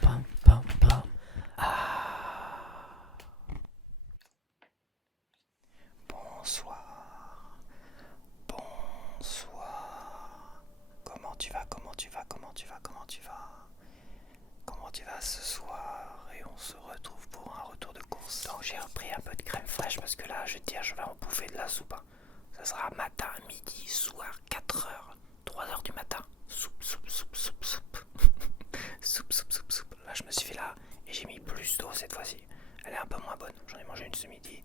Pam, pam, pam. Ah. Bonsoir. Bonsoir. Comment tu vas? Comment tu vas? Comment tu vas? Comment tu vas? Comment tu vas ce soir? Et on se retrouve pour un retour de course. Donc j'ai repris un peu de crème fraîche parce que là, je vais te dire, je vais en bouffer de la soupe. Ça sera matin, midi, soir, 4h, 3h du matin. Soupe, soupe, soupe, soupe, soupe. Soupe, soupe, soupe, soupe. Là, je me suis fait là et j'ai mis plus d'eau cette fois-ci. Elle est un peu moins bonne. J'en ai mangé une ce midi.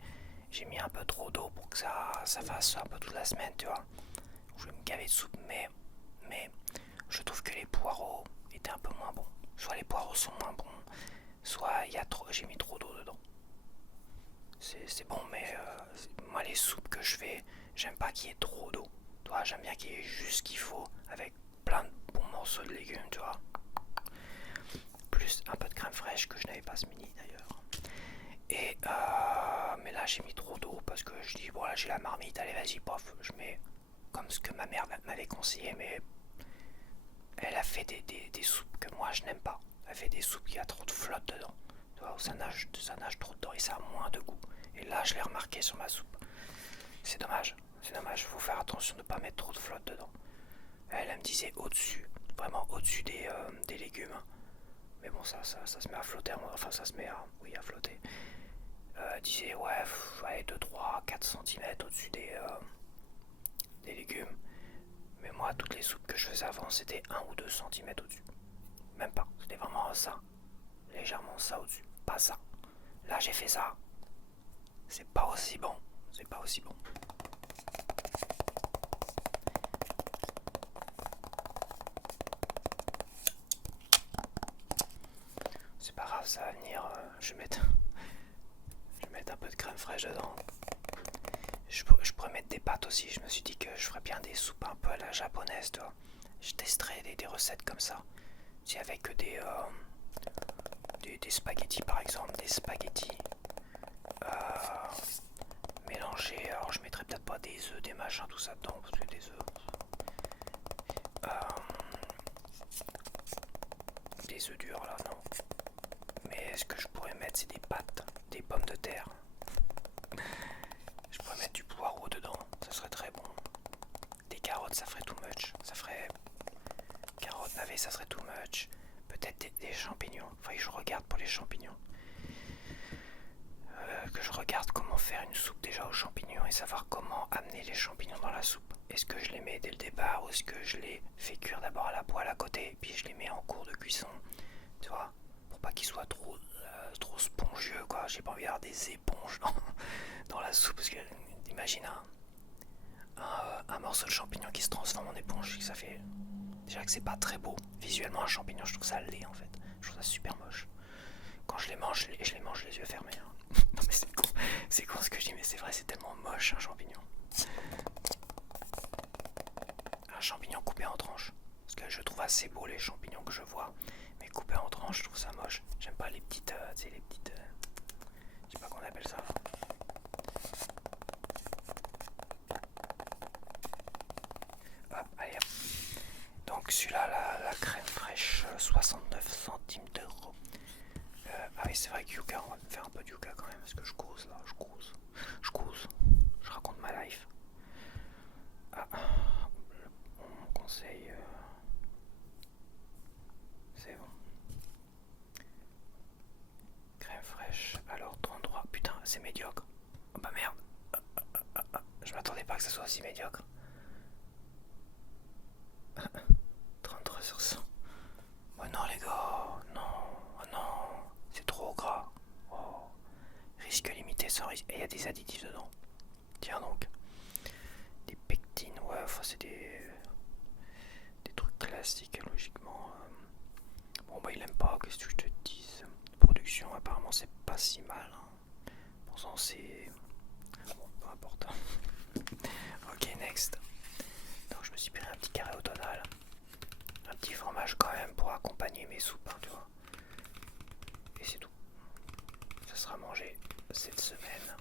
J'ai mis un peu trop d'eau pour que ça fasse un peu toute la semaine, tu vois. Je vais me gaver de soupe, mais je trouve que les poireaux étaient un peu moins bons. Soit les poireaux sont moins bons, soit j'ai mis trop d'eau dedans. C'est bon, mais moi les soupes que je fais, j'aime pas qu'il y ait trop d'eau. Toi, j'aime bien qu'il y ait juste ce qu'il faut avec plein de bons morceaux de légumes, tu vois. Plus un peu de crème fraîche que je n'avais pas ce midi d'ailleurs. Et mais là j'ai mis trop d'eau parce que je dis voilà, j'ai la marmite, allez vas-y pof, je mets comme ce que ma mère m'avait conseillé, mais elle a fait des soupes que moi je n'aime pas. Elle fait des soupes qui a trop de flotte dedans. Tu vois, ça nage trop dedans et ça a moins de goût. Et là je l'ai remarqué sur ma soupe. C'est dommage, faut faire attention de ne pas mettre trop de flotte dedans. Elle me disait au-dessus, vraiment au-dessus des légumes. Mais bon, ça se met à flotter, enfin ça se met à flotter. Elle disait ouais, allez 2, 3, 4 cm au-dessus des légumes. Mais moi, toutes les soupes que je faisais avant, c'était 1 ou 2 cm au-dessus. Même pas, c'était vraiment ça. Légèrement ça au-dessus, pas ça. Là, j'ai fait ça. C'est pas aussi bon. C'est pas aussi bon. C'est pas grave, ça va venir. Je vais mettre un peu de crème fraîche dedans. Je pourrais mettre des pâtes aussi. Je me suis dit que je ferais bien des soupes un peu à la japonaise, tu vois. Je testerai des recettes comme ça. Si avec des spaghettis par exemple, des spaghettis mélangés. Alors je mettrai peut-être pas des œufs, des machins, tout ça dedans, parce que des œufs. Des œufs durs là, non. Mais ce que je pourrais mettre, c'est des pâtes, des pommes de terre. Je pourrais mettre du poireau dedans, ça serait très bon. Des carottes, ça ferait too much. Ça ferait carottes navets, ça serait too much. Peut-être des champignons. Enfin, je regarde pour les champignons. Que je regarde comment faire une soupe déjà aux champignons et savoir comment amener les champignons dans la soupe. Est-ce que je les mets dès le départ ou est-ce que je les fais cuire d'abord à la poêle à côté et puis je les mets en cours de cuisson, tu vois, pour pas qu'ils soient trop spongieux, quoi. J'ai pas envie d'avoir des éponges dans la soupe parce que imagine un morceau de champignon qui se transforme en éponge, ça fait déjà que c'est pas très beau. Visuellement, un champignon, je trouve ça laid en fait. Je trouve ça super moche. Quand je les mange, je les mange les yeux fermés. Non mais c'est con ce que je dis, mais c'est vrai, c'est tellement moche un champignon. Un champignon coupé en tranches. Parce que je trouve assez beau les champignons que je vois, mais coupé en tranches, je trouve ça moche. J'aime pas les petites, je sais pas comment on appelle ça. Hop, allez hop. Donc celui-là, la crème fraîche, 69 centimes d'euros. Ah oui, c'est vrai que Yuka, on va me faire un peu de Yuka quand même, parce que je cause là, je raconte ma life. Ah, mon conseil, c'est bon. Crème fraîche, alors 33, putain, c'est médiocre. Oh bah merde, je m'attendais pas que ça soit aussi médiocre. 33 sur 100. Oh non les gars, non, oh non, c'est trop gras. Oh. Risque limité sans risque. Et il y a des additifs dedans. Tiens donc. Des pectines, ouais, enfin c'est des trucs classiques logiquement. Bon bah il aime pas, qu'est-ce que je te dise. Production apparemment c'est pas si mal. Pourtant c'est... Bon, peu importe. Ok, next. Donc je me suis pris un petit carré au tonal. Un petit fromage quand même pour accompagner mes soupes, tu vois. Et c'est tout. Ça sera mangé cette semaine.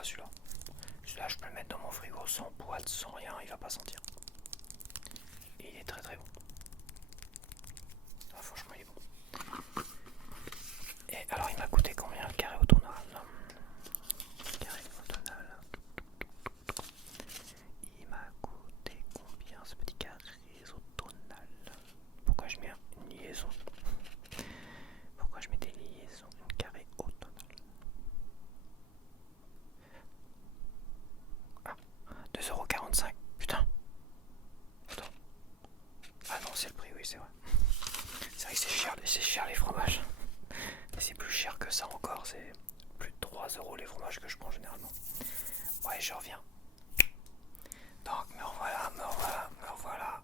sympa celui-là. Celui-là, je peux le mettre dans mon frigo sans boîte, sans rien, il va pas sentir. Et il est très très bon. Ah, franchement, il est bon. Et alors, il m'a coûté combien le carré automnal? Carré automnal. Il m'a coûté combien ce petit carré automnal? Pourquoi je mets une liaison? Pourquoi je mets des liaisons? Une carré automnal. Ah, 2,45€. Putain. Attends. Ah non, c'est le prix, oui, c'est vrai. C'est vrai que c'est cher les fromages. Et c'est plus cher que ça encore, c'est plus de 3€ les fromages que je prends généralement. Ouais, je reviens. Donc, me revoilà, me revoilà, me revoilà.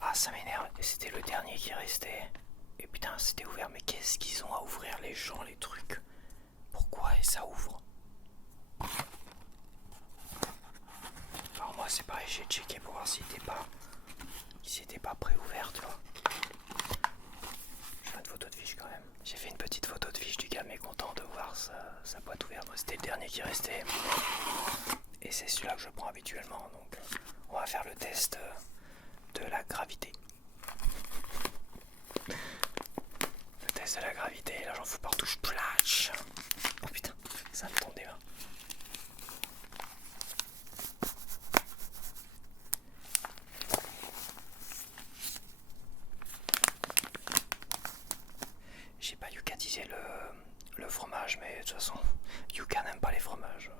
Ah, ça m'énerve. C'était le dernier qui restait. Et putain, c'était ouvert. Mais qu'est-ce qu'ils ont à ouvrir les gens, les trucs? Pourquoi ça ouvre? Alors moi, c'est pareil, j'ai checké pour voir s'il était pas pré-ouvert, tu vois. Je fais une photo de fiche quand même. J'ai fait une petite photo de fiche du gars mécontent de voir sa boîte ouverte. Moi, c'était le dernier qui restait. Et c'est celui-là que je prends habituellement. Donc, on va faire le test de la gravité. Le test de la gravité. Là, j'en fous partout. Je plâche. Oh putain, ça me tombe des mains. J'ai pas yucatisé le fromage, mais de toute façon, Yuka n'aime pas les fromages.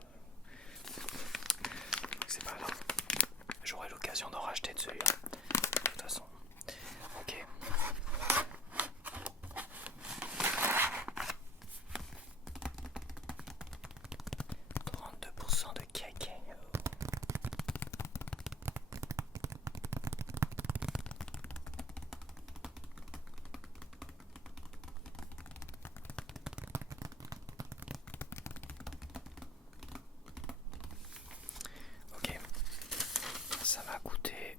C'est pas grave. J'aurai l'occasion d'en racheter de celui-là. De toute façon. Ok. % de cacao. Ok. Ça m'a coûté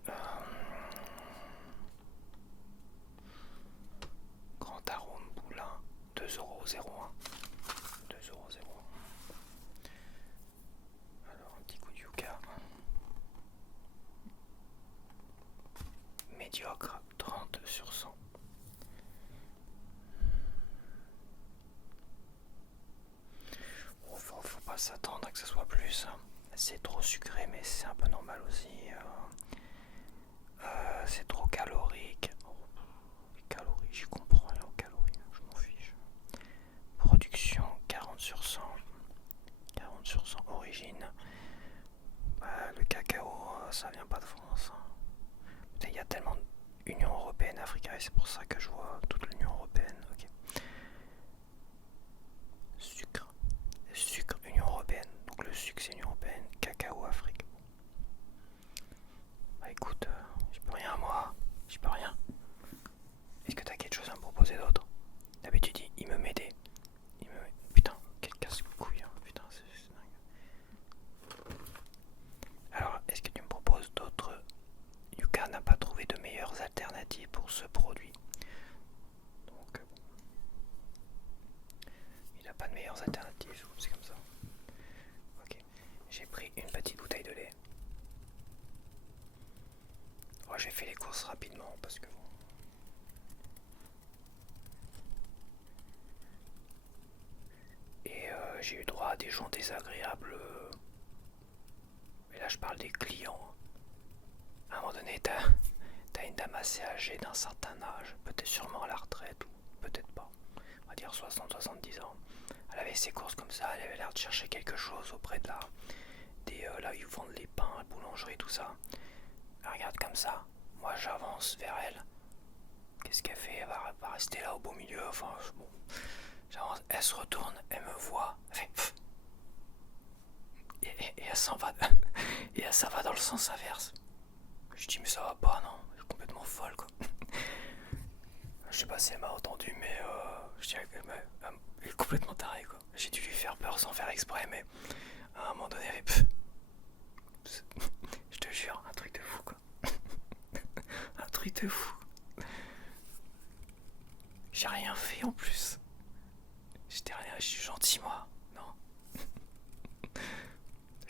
Grand Arôme Boulin 2,01€. 2,01€. Alors un petit coup de yucca. Médiocre, 30/100. Bon, faut pas s'attendre à que ce soit plus. C'est trop sucré, mais c'est un peu normal aussi. C'est trop calorique. Les calories, j'y comprends rien aux calories, je m'en fiche. Production 40/100. 40/100 origine. Le cacao, ça vient pas de France. Il y a tellement d'Union Européenne, Africa, et c'est pour ça que je vois toute l'Union Européenne. Ok. Sucre, Union Européenne. Donc le sucre c'est Union Européenne, cacao, Afrique. Bah écoute, j'y peux rien moi. J'y peux rien. Est-ce que t'as quelque chose à me proposer d'autre? D'habitude il me m'aidait. Putain, quel casse-couille, hein. Putain, c'est dingue. Alors, est-ce que tu me proposes d'autres? Yuka n'a pas trouvé de meilleures alternatives pour ce produit. Donc, il n'a pas de meilleures alternatives, c'est comme ça. Ok, j'ai pris une petite bouteille de lait. Oh, j'ai fait les courses rapidement parce que bon. Et j'ai eu droit à des gens désagréables. Et là, je parle des clients. À un moment donné, t'as une dame assez âgée d'un certain âge, peut-être sûrement à la retraite ou peut-être pas. On va dire 60-70 ans. Elle avait ses courses comme ça, elle avait l'air de chercher quelque chose auprès de là où ils vendent les pains, la boulangerie, tout ça. Elle regarde comme ça, moi j'avance vers elle. Qu'est-ce qu'elle fait? Elle va rester là au beau milieu, enfin bon. J'avance, elle se retourne, elle me voit, elle fait pff. Et elle s'en va, et elle s'en va dans le sens inverse. Je dis mais ça va pas, non, elle est complètement folle quoi. Je sais pas si elle m'a entendu, mais je dirais qu'elle est complètement tarée quoi. J'ai dû lui faire peur sans faire exprès, mais à un moment donné, elle avait je te jure, un truc de fou quoi. Un truc de fou. J'ai rien fait en plus. Je suis gentil moi, non.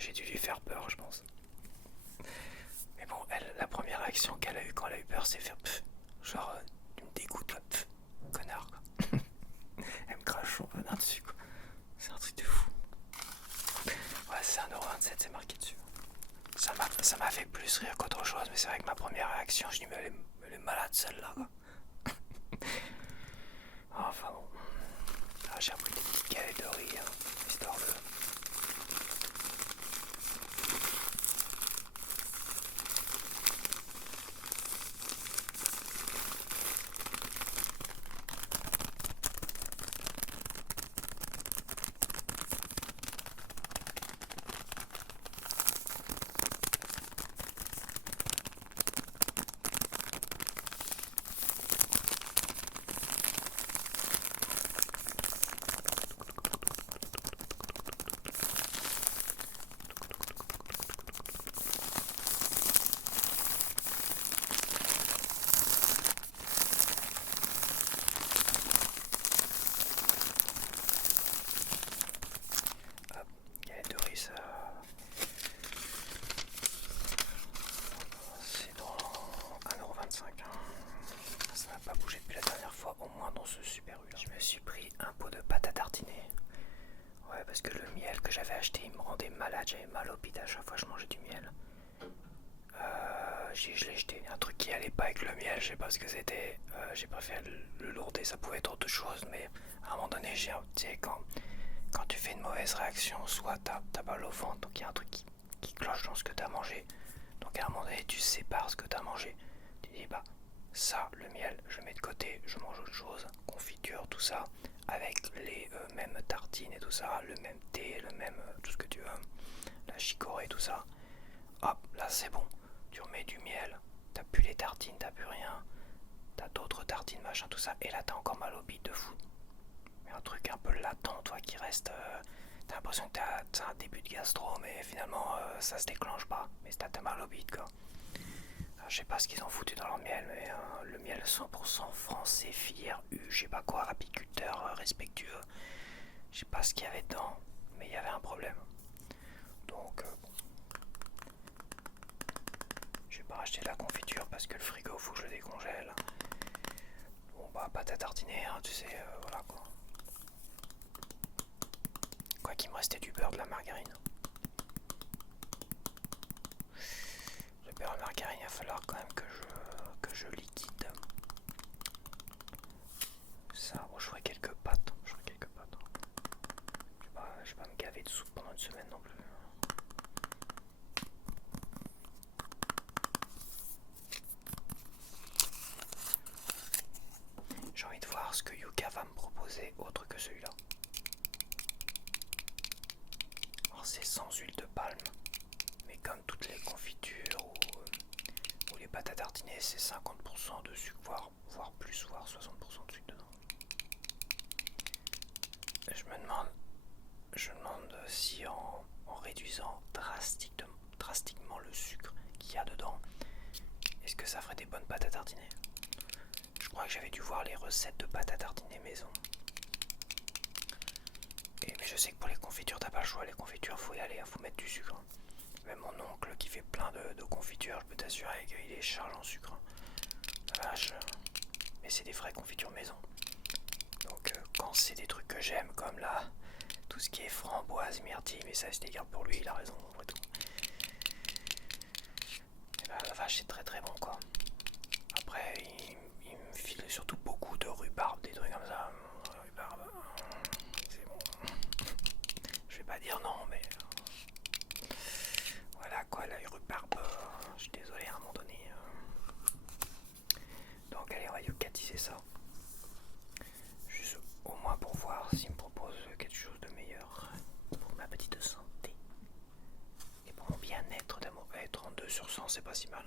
J'ai dû lui faire peur, je pense. Mais bon, elle, la première réaction qu'elle a eue quand elle a eu peur, c'est faire pff, genre, tu me dégoûtes là, pff, connard quoi. Elle me crache son venin dessus quoi. C'est un truc de fou. Ouais, c'est 1,27€, c'est marqué dessus. Ça m'a fait plus rire qu'autre chose, mais c'est vrai que ma première réaction, je dis, mais elle est malade celle-là quoi. Enfin bon. Ah, j'ai appris des petites galettes de riz, hein, histoire de. Galette de riz, ça. C'est dans 1,25€. Hein. Ça n'a pas bougé depuis la dernière fois, au moins dans ce Super U. Je me suis pris un pot de pâte à tartiner. Ouais, parce que le miel que j'avais acheté, il me rendait malade. J'avais mal au pit à chaque fois que je mangeais du miel. Je l'ai jeté. Un truc qui allait pas avec le miel, je sais pas ce que c'était. J'ai préféré le lourder, ça pouvait être autre chose, mais à un moment donné, tu sais, quand tu fais une mauvaise réaction, soit t'as mal au ventre, donc il y a un truc qui cloche dans ce que t'as mangé. Donc à un moment donné, tu sépares ce que t'as mangé. Tu dis, bah, ça, le miel, je mets de côté, je mange autre chose, confiture, tout ça, avec les mêmes tartines et tout ça, le même thé, le même tout ce que tu veux, la chicorée, tout ça. Hop, là c'est bon. Tu remets du miel, t'as plus les tartines, t'as plus rien, t'as d'autres tartines, machin, tout ça, et là t'as encore mal au bide de fou. Mais un truc un peu latent, toi, qui reste. T'as l'impression que t'as un début de gastro, mais finalement ça se déclenche pas. Mais t'as mal au bide, quoi. Alors, je sais pas ce qu'ils ont foutu dans leur miel, mais le miel 100% français, filière U, je sais pas quoi, apiculteur respectueux. Je sais pas ce qu'il y avait dedans, mais il y avait un problème. Donc, bon. Je vais pas racheter de la confiture parce que le frigo, faut que je le décongèle. Bon, bah, pâte à tartiner, hein, tu sais, voilà quoi. Quoi qu'il me restait du beurre, de la margarine. Le beurre et la margarine, il va falloir quand même que je liquide. Ça, bon, je ferai quelques pâtes. Je vais pas me gaver de soupe pendant une semaine non plus. J'ai envie de voir ce que Yuka va me proposer autre que celui-là. Alors c'est sans huile de palme, mais comme toutes les confitures ou les pâtes à tartiner, c'est 50% de sucre, voire plus, voire 60% de sucre dedans. Et je me demande si en réduisant drastiquement le sucre qu'il y a dedans, est-ce que ça ferait des bonnes pâtes à tartiner? Je crois que j'avais dû voir les recettes de pâtes à tartiner maison. Mais je sais que pour les confitures, t'as pas le choix. Les confitures, faut y aller, faut mettre du sucre. Même mon oncle qui fait plein de confitures, je peux t'assurer qu'il est chargé en sucre. La vache. Mais c'est des vraies confitures maison. Donc quand c'est des trucs que j'aime, comme là, tout ce qui est framboise, myrtille, mais ça je les garde pour lui, il a raison. Et tout. Et bah la vache, c'est très très bon quoi. Après, il me file surtout beaucoup de rhubarbe, des trucs comme ça. Rhubarbe, c'est bon. Je vais pas dire non, mais voilà quoi, la rhubarbe. Je suis désolé à un moment donné. Donc allez, on va yocatiser ça. Juste au moins pour voir s'il me propose quelque chose de meilleur pour ma petite santé et pour mon bien-être d'amour. 32/100, c'est pas si mal.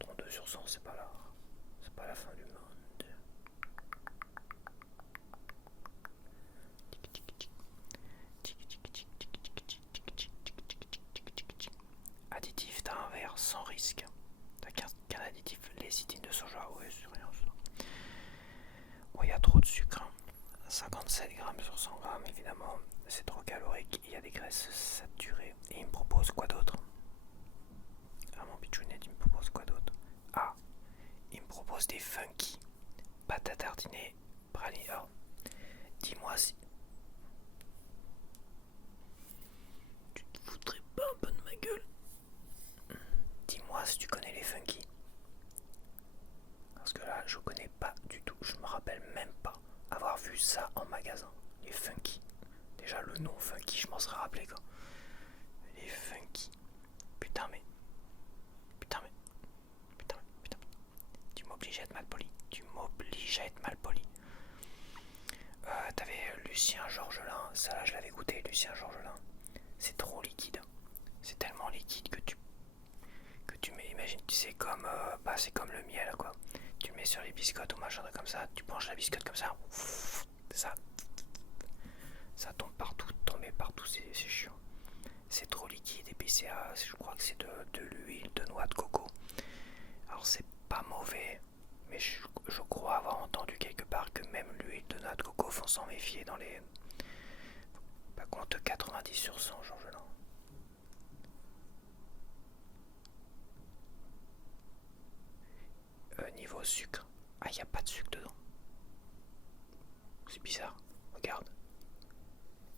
32/100, c'est pas la fin du monde. Additif, t'as un verre sans risque. T'as qu'un additif, lécithine de soja, ouais, c'est rien ça. 57 grammes sur 100 grammes, évidemment, c'est trop calorique. Il y a des graisses saturées. Et il me propose quoi d'autre? Ah, mon pitchounette, il me propose quoi d'autre? Ah, il me propose des funky pâtes à tartiner praline. Alors, dis-moi si tu te foutrais pas un peu de ma gueule. Dis-moi si tu connais les funky. Parce que là, je connais pas du tout. Je me rappelle même pas avoir vu ça en magasin. Les funky. Déjà, le nom funky, je m'en serais rappelé quoi. Les funky. Putain, mais. Putain, mais. Putain, mais. Putain. Tu m'obliges à être mal poli. Tu m'obliges à être mal poli. T'avais Lucien Georgelin. Ça, là, je l'avais goûté, Lucien Georgelin. C'est trop liquide. C'est tellement liquide que tu mets, imagine, c'est comme, c'est comme le miel quoi. Tu le mets sur les biscottes ou machin comme ça, tu penches la biscotte comme ça, ça tombe partout, tomber partout, c'est chiant. C'est trop liquide et puis je crois que c'est de l'huile de noix de coco. Alors c'est pas mauvais, mais je crois avoir entendu quelque part que même l'huile de noix de coco, faut s'en méfier dans les... Bah, compte 90 sur 100, Georges Lin. Niveau sucre, ah, il n'y a pas de sucre dedans. C'est bizarre, regarde.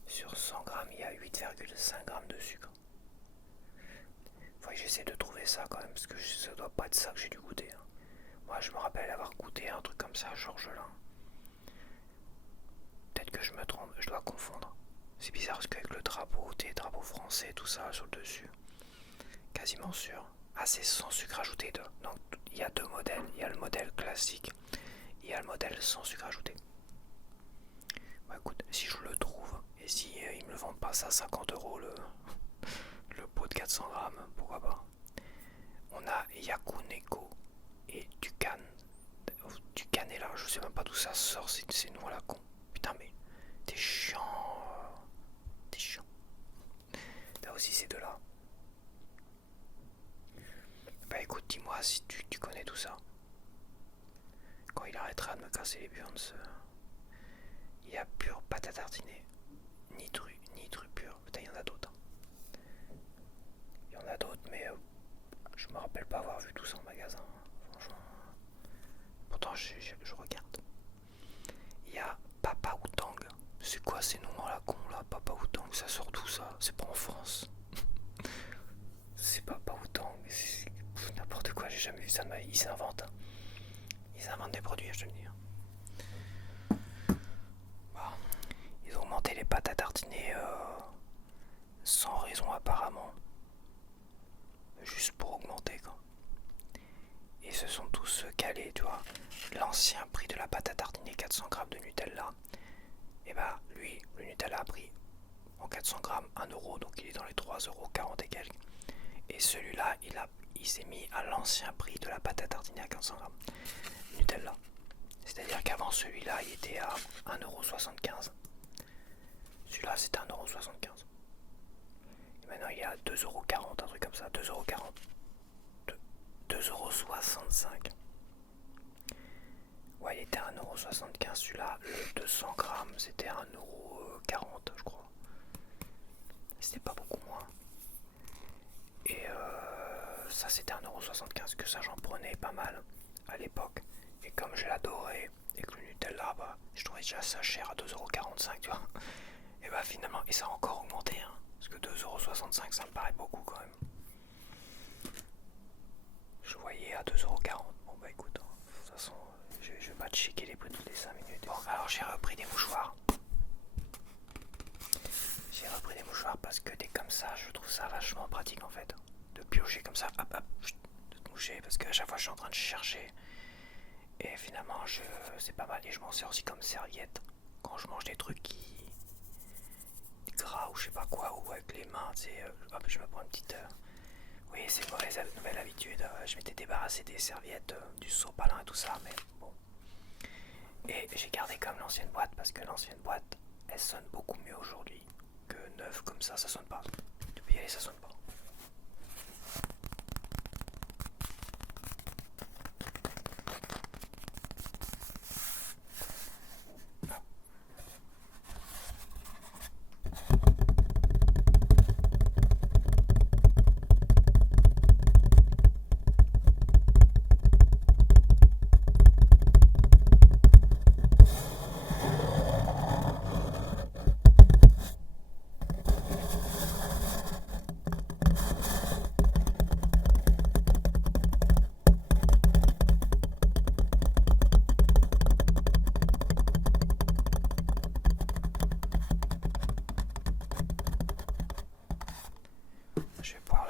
Sur 100 grammes, il y a 8,5 grammes de sucre. Faut que j'essaie de trouver ça quand même, parce que ça doit pas être ça que j'ai dû goûter. Hein. Moi, je me rappelle avoir goûté un truc comme ça, Georges Lin. Peut-être que je me trompe, je dois confondre. C'est bizarre parce qu'avec le drapeau, tes drapeaux français, tout ça sur le dessus, quasiment sûr. Ah, c'est sans sucre ajouté. Donc, il y a deux modèles. Il y a le modèle classique, il y a le modèle sans sucre ajouté. Bah écoute, si je le trouve, et si ils me le vendent pas ça 50 € le pot de 400 grammes, pourquoi pas. On a Yaku Neko et Ducan. Ducan est là, je sais même pas d'où ça sort, c'est nous à la con. Putain mais, t'es chiant. T'es chiant. T'as aussi ces deux-là. Bah écoute, dis-moi si tu connais tout ça. Quand il arrêtera de me casser les burns, il y a pure pâte à tartiner. Ni tru pur. Putain, il y en a d'autres. Il y en a d'autres, mais je me rappelle pas avoir vu tout ça en magasin. Franchement. Pourtant, je regarde. Il y a Papa Outang. C'est quoi ces noms à la con là? Papa Outang, ça sort d'où ça? C'est pas en France. C'est Papa Outang. C'est n'importe quoi, j'ai jamais vu ça de ma vie. Ils s'inventent. Hein. Ils inventent des produits, je te le dis. Bon. Ils ont augmenté les pâtes à tartiner sans raison apparemment. Juste pour augmenter quoi. Ils se sont tous calés, tu vois. L'ancien prix de la pâte à tartiner 400 grammes de Nutella, et bah lui, le Nutella a pris en 400 grammes 1 €, donc il est dans les 3,40 € et quelques. Et celui-là, il s'est mis à l'ancien prix de la pâte à tartiner à 400 grammes Nutella. C'est-à-dire qu'avant celui-là, il était à 1,75 €. Celui-là, c'était 1,75 €. Et maintenant, il est à 2,40 €, un truc comme ça, 2,40 €. 2,65 €. Ouais, il était à 1,75 € celui-là. Le 200 grammes, c'était à 1,40 € je crois. C'était pas beaucoup moins. Et ça, c'était 1,75 €, que ça, j'en prenais pas mal à l'époque. Et comme je l'adorais, et que le Nutella, bah, je trouvais déjà ça cher à 2,45 €, tu vois. Et bah finalement, et ça a encore augmenté, hein. Parce que 2,65 €, ça me paraît beaucoup quand même. Je voyais à 2,40 €. Bon bah écoute, hein, de toute façon, je vais pas te checker les prix toutes les 5 minutes. Bon, alors j'ai repris des mouchoirs. J'ai repris des mouchoirs parce que dès comme ça, je trouve ça vachement pratique en fait. De piocher comme ça, hop hop, de te moucher, parce qu'à chaque fois je suis en train de chercher. Et finalement, c'est pas mal. Et je m'en sers aussi comme serviette quand je mange des trucs qui gras ou je sais pas quoi, ou avec les mains, tu sais, hop, je me prends une petite... Oui, c'est une mauvaise nouvelle habitude. Je m'étais débarrassé des serviettes, du sopalin et tout ça, mais bon. Et j'ai gardé comme l'ancienne boîte parce que l'ancienne boîte, elle sonne beaucoup mieux aujourd'hui que neuve comme ça sonne pas. Tu peux y aller, ça sonne pas.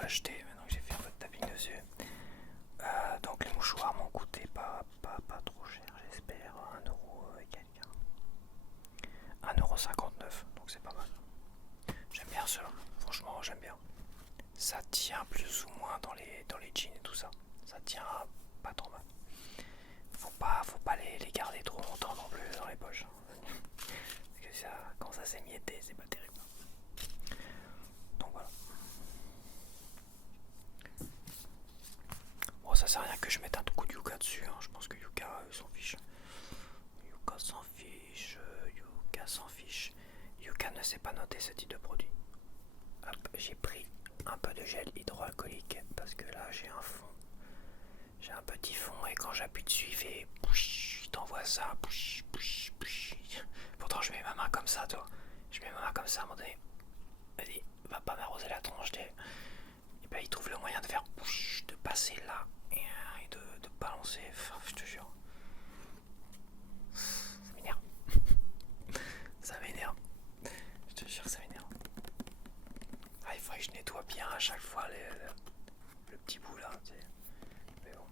acheté, maintenant que j'ai fait un peu de tapping dessus. Donc les mouchoirs m'ont coûté pas trop cher, j'espère, 1€ et quelques. 1,59€, donc c'est pas mal. J'aime bien cela, franchement j'aime bien. Ça tient plus ou moins dans les jeans et tout ça. Ça tient pas trop mal. Faut pas les garder trop longtemps non plus dans les poches. Parce que ça, quand ça s'est mietté, c'est pas terrible. Donc voilà. Bon, ça sert à rien que je mette un coup de Yuka dessus. Hein. Je pense que Yuka s'en fiche. Yuka s'en fiche. Yuka s'en fiche. Yuka ne sait pas noter ce type de produit. Hop, j'ai pris un peu de gel hydroalcoolique parce que là j'ai un fond. J'ai un petit fond et quand j'appuie dessus il fait pouch, il t'envoie ça, pouch, pouch, pouch. Pourtant je mets ma main comme ça, toi. Je mets ma main comme ça à un moment donné. Vas-y, va pas m'arroser la tronche. Et ben il trouve le moyen de faire pouch, de passer là et de balancer. Enfin, je te jure. Ça m'énerve. Ça m'énerve. Je te jure, ça m'énerve. Ah, il faudrait que je nettoie bien à chaque fois le petit bout là. Tu sais. Mais bon.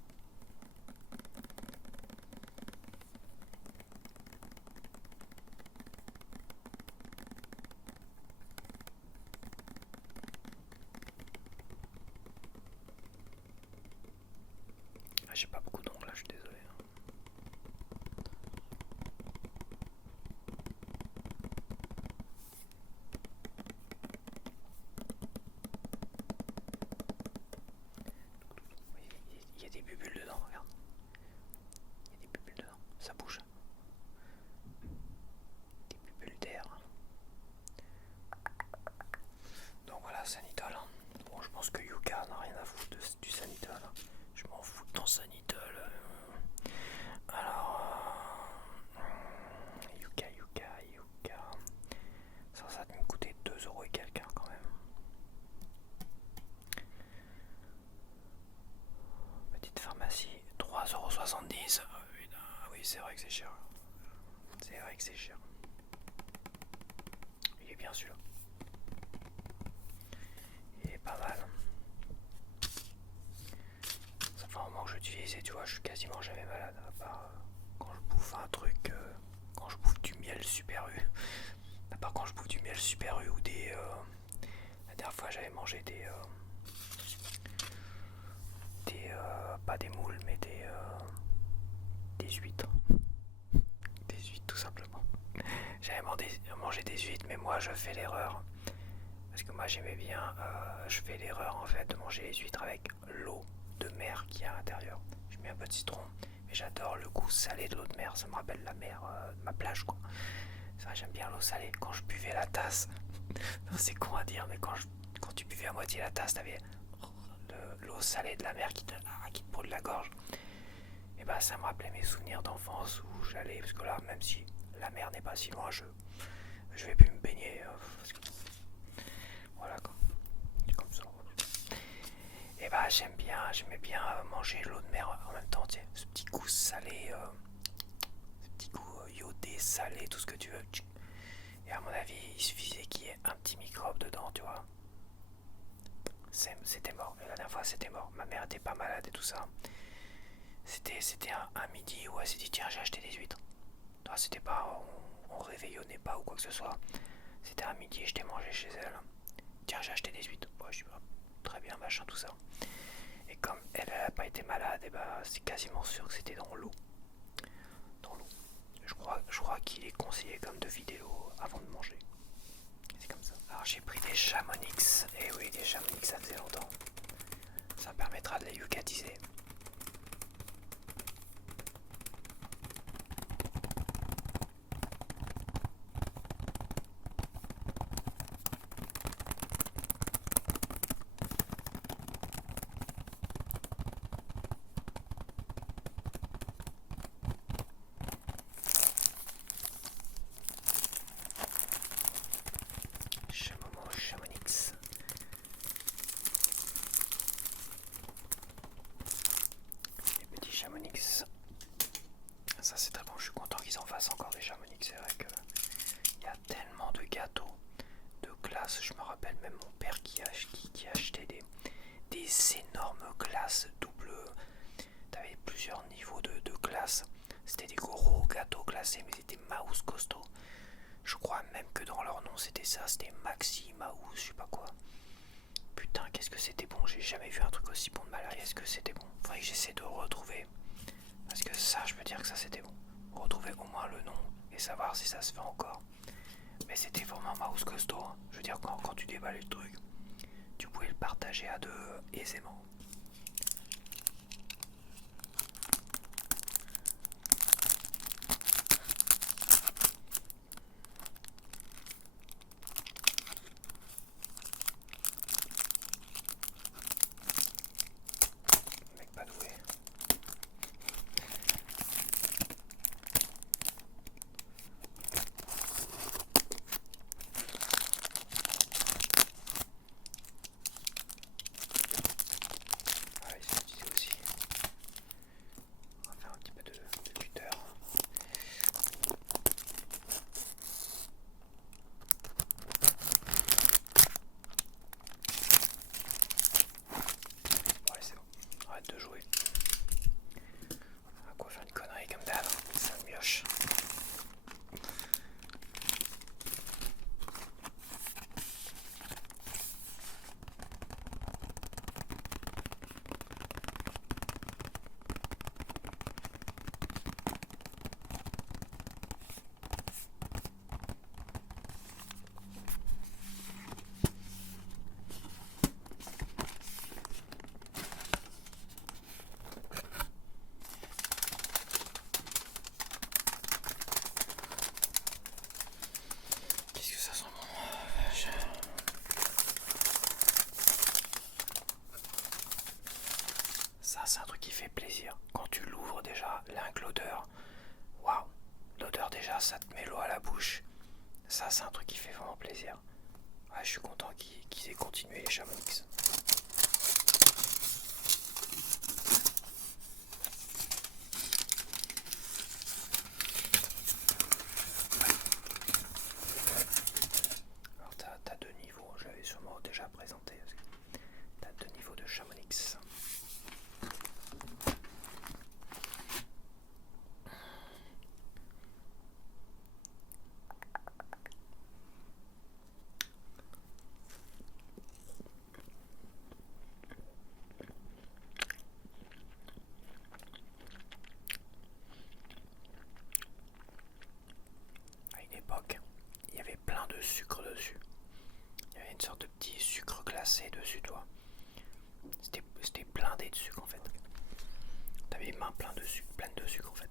Ah, j'ai pas beaucoup d'ongles là, je suis désolé. Il y a des bulles dedans, regarde. Il y a des bulles dedans, ça bouge. Des bulles d'air. Donc voilà, Sanitol. Bon, je pense que Yuka n'a rien à foutre du Sanitol. Je m'en fous de ton Sanitol. Alors, Yuka. Ça va me coûter 2€ et quelques quand même. Petite pharmacie, 3,70€. Oui, c'est vrai que c'est cher. C'est vrai que c'est cher. Il est bien celui-là. Il est pas mal. Ça fait un moment que je l'utilise et tu vois, je suis quasiment jamais malade. À part quand je bouffe un truc, quand je bouffe du miel Super U. À part quand je bouffe du miel Super U ou des... la dernière fois j'avais mangé des pas des moules mais des huîtres. Des huîtres tout simplement. J'avais mangé des huîtres mais moi je fais l'erreur. Parce que moi j'aimais bien, je fais l'erreur en fait de manger les huîtres avec l'eau de mer qui est à l'intérieur. Je mets un peu de citron, mais j'adore le goût salé de l'eau de mer, ça me rappelle la mer, ma plage quoi. C'est vrai, j'aime bien l'eau salée. Quand je buvais la tasse, non, c'est con à dire, mais quand tu buvais à moitié la tasse, t'avais l'eau salée de la mer qui te brûle la gorge. Et bah ça me rappelait mes souvenirs d'enfance où j'allais, parce que là, même si la mer n'est pas si loin, je vais plus me baigner. Parce que, voilà quoi. C'est comme ça. Et bah j'aimais bien manger l'eau de mer en même temps, tu sais, ce petit goût salé, ce petit goût iodé, salé, tout ce que tu veux. Et à mon avis, il suffisait qu'il y ait un petit microbe dedans, tu vois. C'était mort. Et la dernière fois, c'était mort. Ma mère était pas malade et tout ça. C'était un midi où elle s'est dit tiens, j'ai acheté des huîtres. Toi, c'était pas, on réveillonnait pas ou quoi que ce soit. C'était un midi et je t'ai mangé chez elle. Tiens, j'ai acheté des huîtres. Bon, je dis très bien, machin, tout ça. Et comme elle n'a pas été malade, et bah, c'est quasiment sûr que c'était dans l'eau. Dans l'eau. Je crois qu'il est conseillé comme de vider l'eau avant de manger. C'est comme ça. Alors j'ai pris des Chamonix. Et oui, des Chamonix, ça faisait longtemps. Ça permettra de les yukatiser. Chamonix. Les petits Chamonix. Ça c'est très bon, je suis content qu'ils en fassent encore des Chamonix. C'est vrai qu'il y a tellement de gâteaux de classe. Je me rappelle même mon père qui achetait des énormes glaces double. T'avais plusieurs niveaux de glace. C'était des gros gâteaux glacés, mais c'était Mouse costaud. Je crois même que dans leur nom c'était ça, c'était Maxi Mouse, je sais pas quoi. Putain, qu'est-ce que c'était bon, j'ai jamais vu un truc aussi bon de ma life. Est-ce que c'était bon? Faudrait que j'essaie de retrouver. Parce que ça, je peux dire que ça c'était bon. Retrouver au moins le nom et savoir si ça se fait encore. Mais c'était vraiment Mouse costaud. Hein. Je veux dire, quand tu déballais le truc, tu pouvais le partager à deux aisément. Mec pas doué. Ah oui, c'est utilisé aussi. On va faire un petit peu de cutter. Ouais, c'est bon. Arrête de jouer. On va quoi faire une connerie comme d'hab. Ça me mioche. Qu'est-ce que ça sent bon? Ça, c'est un truc qui fait plaisir. Quand tu l'ouvres déjà, l'odeur, waouh! L'odeur déjà, ça te met l'eau à la bouche. Ça, c'est un truc qui fait vraiment plaisir. Ouais, je suis content qu'ils aient continué les Chamonix. Alors, t'as deux niveaux, je l'avais sûrement déjà présenté. T'as deux niveaux de Chamonix. À une époque, il y avait plein de sucre dessus. Il y avait une sorte de petit sucre glacé dessus, toi. C'était blindé de sucre en fait. T'avais les mains pleines de sucre en fait.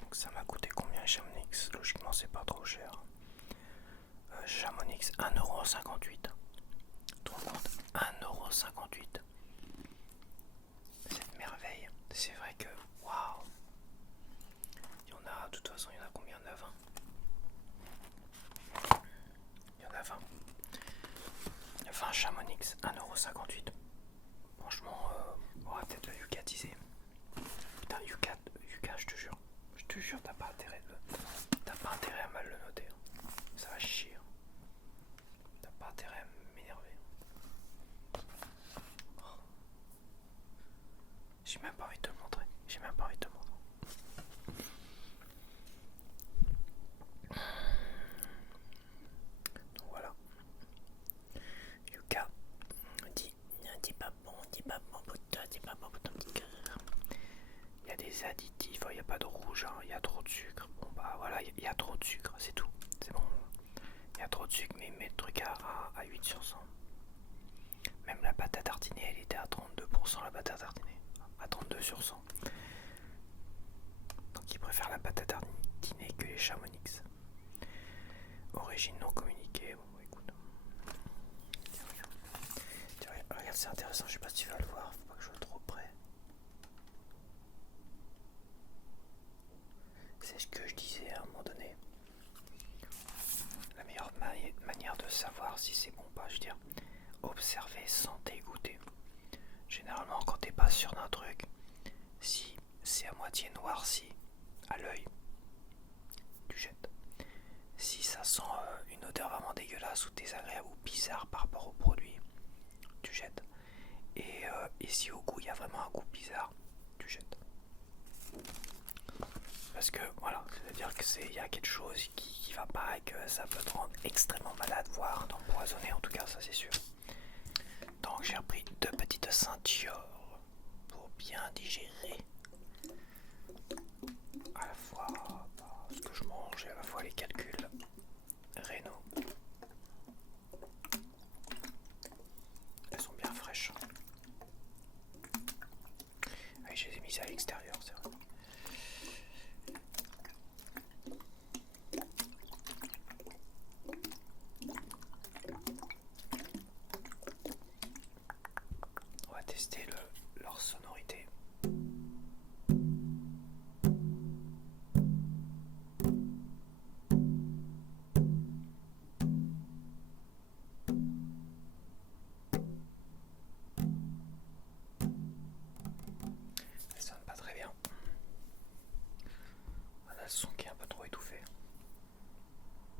Donc ça m'a coûté combien Chamonix? Logiquement c'est pas trop cher. Chamonix 1,58€. Tu te rends compte? 1,58€. Cette merveille. C'est vrai que waouh. Il y en a, de toute façon il y en a combien? Il y en a 20. Il y en a 20. 20 Chamonix, 1,58€. Franchement, on va peut-être le yucatiser. Putain, Yucat, je te jure. Je te jure, t'as pas intérêt à mal le noter. Hein. Ça va chier. T'as pas intérêt à m'énerver. Oh. J'ai même pas envie de te le montrer. Donc voilà. Yuka dis pas bon, putain, dis pas bon pour ton petit cœur. Il y a des additifs, il n'y a pas de rouge, hein, il y a trop de sucre. Bon bah voilà, il y a trop de sucre, c'est tout. C'est bon. Il y a trop de sucre, mais il met le truc à 8 sur 100. Même la pâte à tartiner, elle était à 32% la pâte à tartiner. À 32 sur 100. Donc il préfère la pâte à tartiner que les Chamonix. Origine non communiquée, bon écoute. Tiens, regarde. c'est intéressant, je sais pas si tu vas le voir, faut pas que je sois trop près. C'est ce que je disais à un moment donné. La meilleure manière de savoir si c'est bon ou pas, je veux dire, observer sans goûter. Généralement, quand t'es pas sûr d'un truc, si c'est à moitié noirci à l'œil, tu jettes. Si ça sent une odeur vraiment dégueulasse ou désagréable ou bizarre par rapport au produit, tu jettes. Et si au goût il y a vraiment un goût bizarre, tu jettes. Parce que voilà, c'est-à-dire qu'il y a quelque chose qui va pas et que ça peut te rendre extrêmement malade, voire t'empoisonner en tout cas, ça c'est sûr. Donc j'ai repris 2 petites ceintures pour bien digérer à la fois ce que je mange et à la fois les calculs rénaux. Elles sont bien fraîches. Ah, je les ai mises à l'extérieur, c'est vrai. On va tester leur sonorité. Elles sonnent pas très bien. On a le son qui est un peu trop étouffé.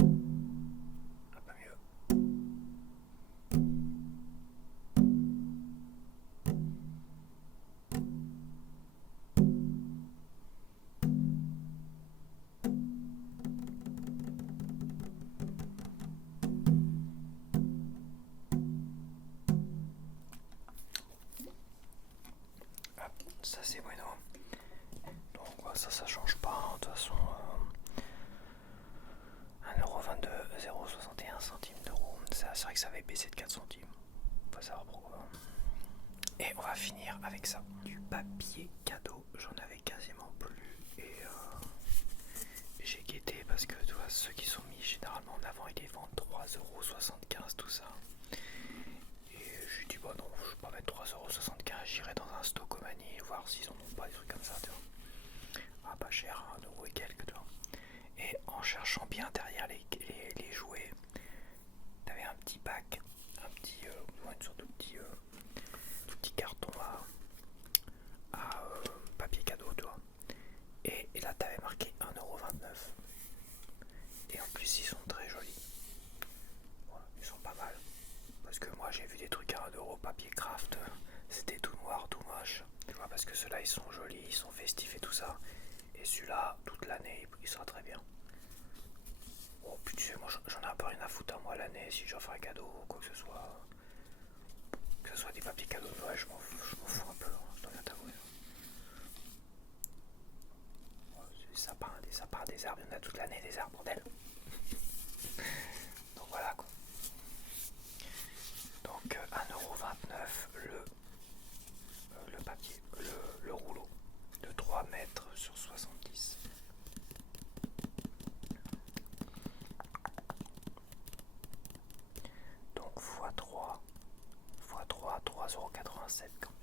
Un peu mieux. Ça c'est bueno. Donc ça change pas, hein. De toute façon 1,22€, 0,61 centimes d'euros. C'est vrai que ça avait baissé de 4 centimes. Faut savoir pourquoi. Et on va finir avec ça. Du papier cadeau, j'en avais quasiment plus. Et j'ai guetté parce que tu vois, ceux qui sont mis généralement en avant, ils les vendent 3,75€ tout ça. Et je lui dis bah non, je vais pas mettre 3,75€, j'irai dans un Stocomanie voir s'ils en ont pas des trucs comme ça, tu vois. Ah pas cher, 1€ et quelques, tu vois. Et en cherchant bien derrière les jouets, t'avais un petit bac, une sorte de petit carton à papier cadeau, tu vois. Et là t'avais marqué 1,29€. Et en plus ils sont très jolis. Voilà, ils sont pas mal. Parce que moi j'ai vu des trucs à 1€ papier craft, c'était tout noir, tout moche. Tu vois, parce que ceux-là ils sont jolis, ils sont festifs et tout ça. Et celui-là, toute l'année, il sera très bien. Oh putain, moi j'en ai un peu rien à foutre à moi l'année, si je dois faire un cadeau ou quoi que ce soit. Que ce soit des papiers cadeaux de Noël, je m'en fous un peu, hein, je dois bien t'avouer. Des sapins, des arbres, il y en a toute l'année des arbres, bordel. Donc voilà quoi. Donc 1,29€ le papier, le rouleau de 3 mètres sur 70. Donc x3, 3,87€ quand même.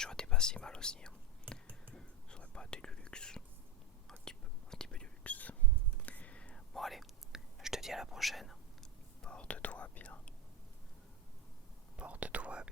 j'aurais été pas si mal aussi. Hein. Ça aurait pas été du luxe. Un petit peu du luxe. Bon allez, je te dis à la prochaine. Porte-toi bien. Porte-toi